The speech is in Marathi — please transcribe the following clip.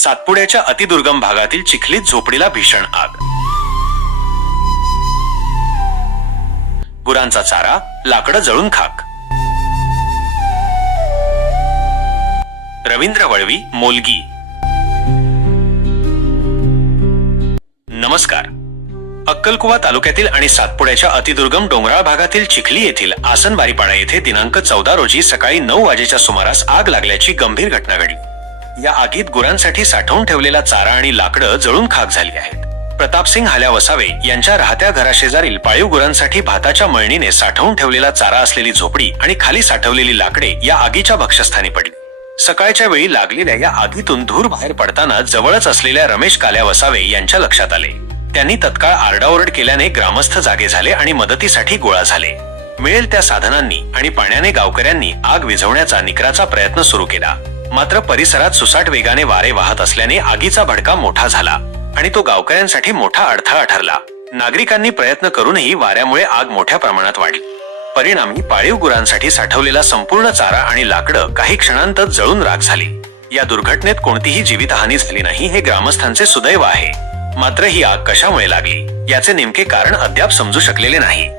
सातपुड्याच्या अतिदुर्गम भागातील चिखलीत झोपडीला भीषण आग. गुरांचा चारा लाकडं जळून खाक. रवींद्र वळवी मोलगी. नमस्कार. अक्कलकुवा तालुक्यातील आणि सातपुड्याच्या अतिदुर्गम डोंगराळ भागातील चिखली येथील आसनबारीपाडा येथे दिनांक चौदा रोजी सकाळी नऊ वाजेच्या सुमारास आग लागल्याची गंभीर घटना घडली. या आगीत गुरांसाठी साठवून ठेवलेला चारा आणि लाकडं जळून खाक झाली आहेत. प्रतापसिंग हाल्या वसावे यांच्या राहत्या घराशेजारील पाळीव गुरांसाठी भाताच्या मळणीने साठवून ठेवलेला चारा असलेली झोपडी आणि खाली साठवलेली लाकडे या आगीच्या भक्षस्थानी पडली. सकाळच्या वेळी लागलेल्या या आगीतून धूर बाहेर पडताना जवळच असलेल्या रमेश काल्या वसावे यांच्या लक्षात आले. त्यांनी तत्काळ आरडाओरड केल्याने ग्रामस्थ जागे झाले आणि मदतीसाठी गोळा झाले. मिळेल त्या साधनांनी आणि पाण्याने गावकऱ्यांनी आग विझवण्याचा निकराचा प्रयत्न सुरू केला. मात्र परिसरात सुसाट वेगाने वारे वाहत असल्याने आगीचा भडका मोठा झाला आणि तो गावकऱ्यांसाठी मोठा अडथळा ठरला. नागरिकांनी प्रयत्न करूनही वाऱ्यामुळे आग मोठ्या प्रमाणात वाढली. परिणामी पाळीव गुरांसाठी साठवलेला संपूर्ण चारा आणि लाकडं काही क्षणांतच जळून राख झाली. या दुर्घटनेत कोणतीही जीवितहानी झाली नाही हे ग्रामस्थांचे सुदैव आहे. मात्र ही आग कशामुळे लागली? याचे नेमके कारण अद्याप समजू शकलेले नाही.